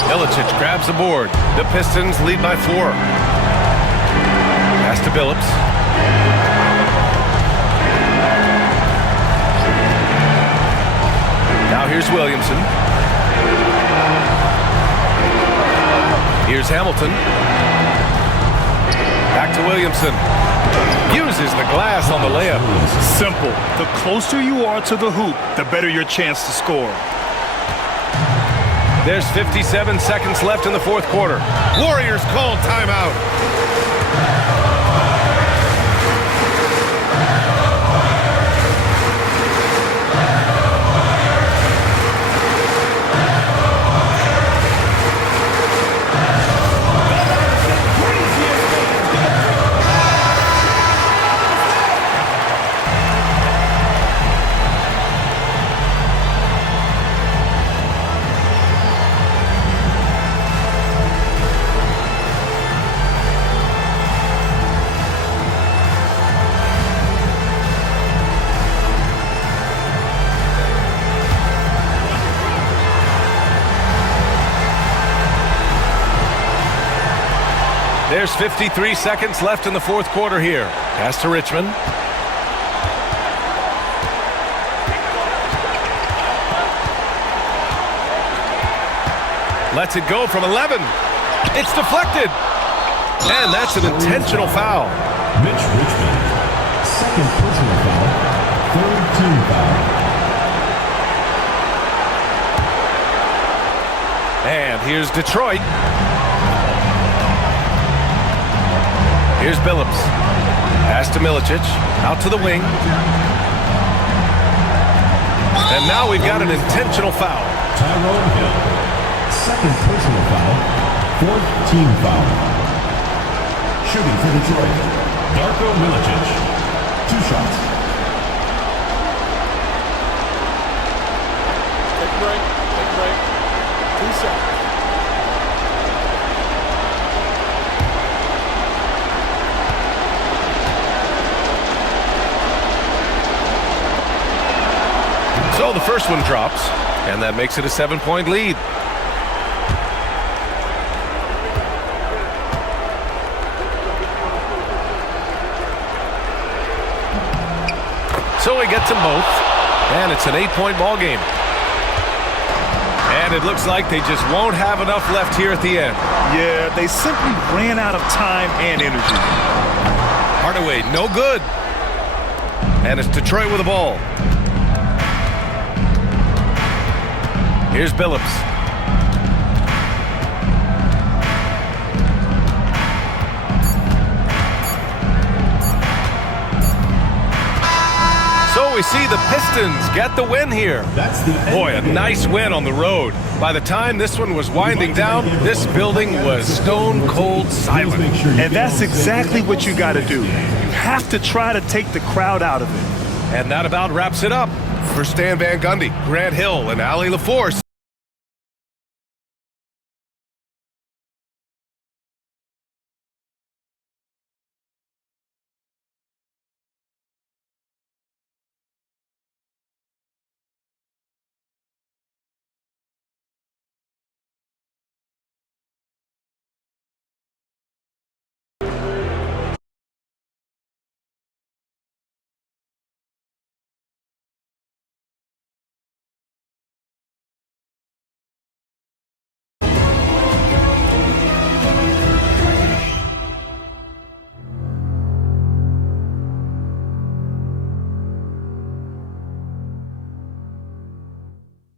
Milicic grabs the board. The Pistons lead by 4. Pass to Billups. Now here's Williamson. Here's Hamilton. Back to Williamson. Uses the glass on the layup. Simple. The closer you are to the hoop, the better your chance to score. There's 57 seconds left in the fourth quarter. Warriors call timeout. There's 53 seconds left in the fourth quarter here. Pass to Richmond. Lets it go from 11. It's deflected. And that's an intentional foul. Mitch Richmond, second personal foul, third team foul. And here's Detroit. Here's Billups. Pass to Milicic. Out to the wing. And now we've got an intentional foul. Tyrone Hill, second personal foul, fourth team foul. Shooting for Detroit, Darko Milicic, 2 shots. Take a break. Take a break. 2 seconds. So the first one drops, and that makes it a 7-point lead. So he gets them both, and it's an 8-point ball game. And it looks like they just won't have enough left here at the end. Yeah, they simply ran out of time and energy. Hardaway, no good. And it's Detroit with the ball. Here's Billups. So we see the Pistons get the win here. That's the Boy, a nice win on the road. By the time this one was winding down, this building was stone cold silent. And that's exactly what you got to do. You have to try to take the crowd out of it. And that about wraps it up. For Stan Van Gundy, Grant Hill, and Allie LaForce.